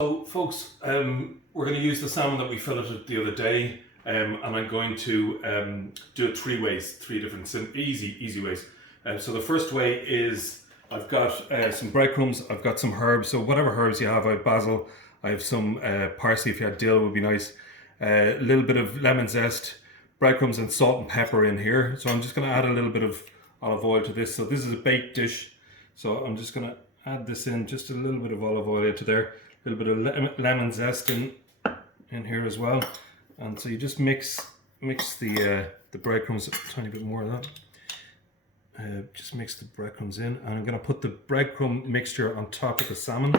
So folks, we're going to use the salmon that we filleted the other day, and I'm going to do it three ways, three different easy ways. So the first way is I've got some breadcrumbs, I've got some herbs, so whatever herbs you have. I have basil, I have some parsley, if you had dill would be nice, a little bit of lemon zest, breadcrumbs and salt and pepper in here. So I'm just going to add a little bit of olive oil to this. So this is a baked dish, so I'm just going to add this in, just a little bit of olive oil into there. A little bit of lemon zest in here as well, and so you just mix the breadcrumbs, a tiny bit more of that. Just mix the breadcrumbs in, and I'm going to put the breadcrumb mixture on top of the salmon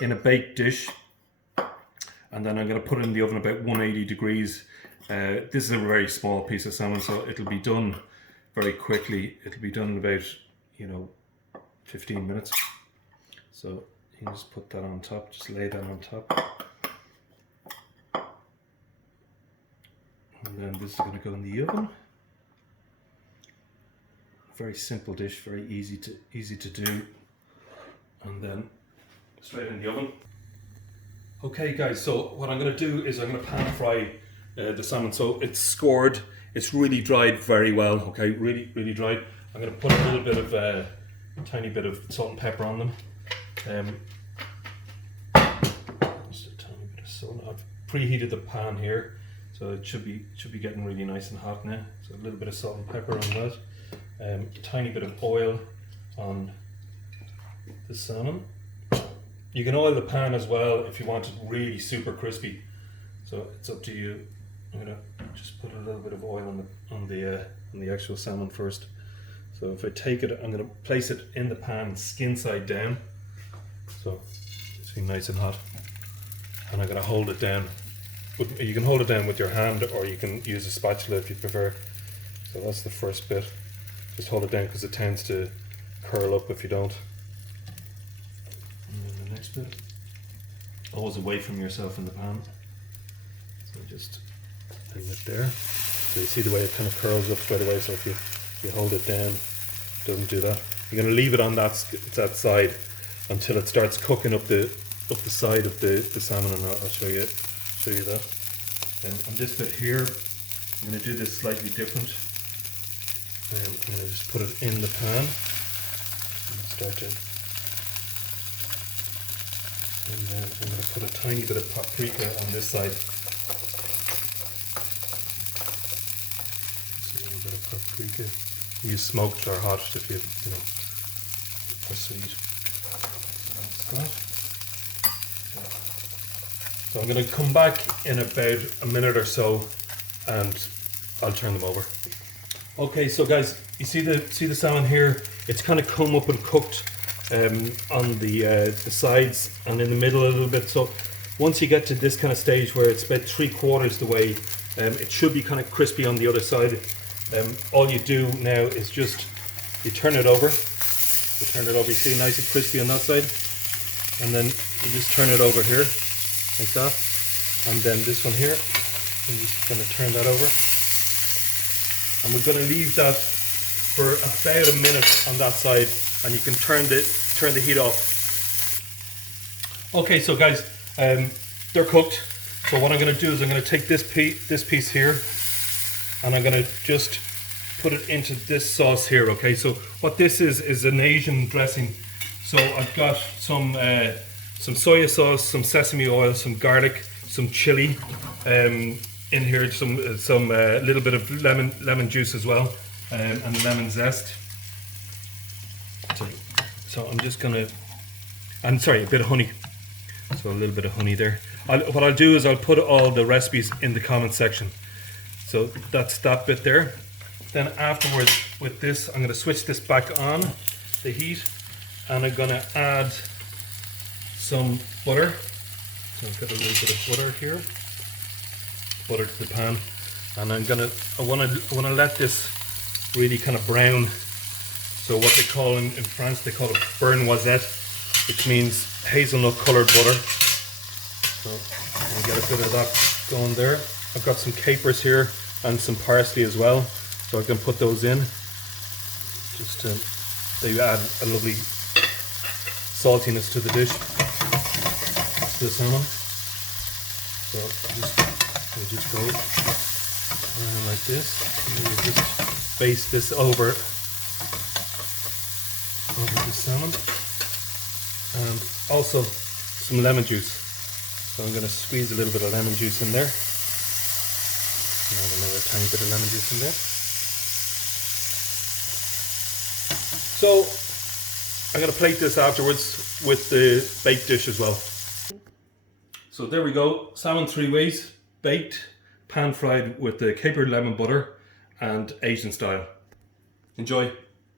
in a baked dish, and then I'm going to put it in the oven about 180 degrees. This is a very small piece of salmon, so it'll be done very quickly. It'll be done in about 15 minutes. So you just put that on top, just lay that on top. And then this is going to go in the oven. Very simple dish, very easy to do. And then straight in the oven. Okay guys, so what I'm going to do is I'm going to pan fry the salmon. So it's scored, it's really dried very well, okay, really dried. I'm going to put a little bit of, a tiny bit of salt and pepper on them. Just a tiny bit of salt. I've preheated the pan here, so it should be getting really nice and hot now. So a little bit of salt and pepper on that. A tiny bit of oil on the salmon. You can oil the pan as well if you want it really super crispy. So it's up to you. I'm gonna just put a little bit of oil on the actual salmon first. So if I take it, I'm gonna place it in the pan skin side down. So it's being nice and hot, and I'm going to hold it down. You can hold it down with your hand, or you can use a spatula if you prefer. So that's the first bit. Just hold it down because it tends to curl up if you don't. And then the next bit, always away from yourself in the pan. So just bring it there. So you see the way it kind of curls up straight away. So if you hold it down, it doesn't do that. You're going to leave it on that side until it starts cooking up the side of the salmon, and I'll show you that. And on this bit here, I'm going to do this slightly different. I'm going to just put it in the pan and start to. And then I'm going to put a tiny bit of paprika on this side. Just a little bit of paprika. Use smoked or hot if you are sweet. So I'm going to come back in about a minute or so, and I'll turn them over. Okay, so guys, you see the salmon here? It's kind of come up and cooked on the sides and in the middle a little bit. So once you get to this kind of stage where it's about 3/4 the way, it should be kind of crispy on the other side. All you do now is just you turn it over. You turn it over. You see, nice and crispy on that side. And then you just turn it over here, like that. And then this one here, I'm just going to turn that over. And we're going to leave that for about a minute on that side, and you can turn the heat off. Okay, so guys, they're cooked. So what I'm going to do is I'm going to take this piece here, and I'm going to just put it into this sauce here. Okay, so what this is an Asian dressing. So I've got some soya sauce, some sesame oil, some garlic, some chili in here, some little bit of lemon juice as well, and lemon zest. So I'm just gonna, and sorry, a bit of honey. So a little bit of honey there. What I'll do is I'll put all the recipes in the comment section. So that's that bit there. Then afterwards with this, I'm gonna switch this back on the heat. And I'm gonna add some butter. So I've got a little bit of butter here. Butter to the pan, and I wanna let this really kind of brown. So what they call in France, they call it beurre noisette, which means hazelnut coloured butter. So I'll get a bit of that going there. I've got some capers here and some parsley as well, so I can put those in. Just to they add a lovely saltiness to the dish. the salmon. So you just go around like this, and then you just baste this over the salmon, and also some lemon juice. So I'm going to squeeze a little bit of lemon juice in there. Add another tiny bit of lemon juice in there. So I'm going to plate this afterwards with the baked dish as well. So there we go, salmon 3 ways, baked, pan fried with the capered lemon butter and Asian style. Enjoy.